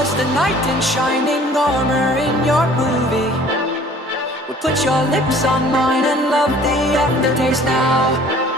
was the knight in shining armor in your movie. Would put your lips on mine and love the aftertaste now.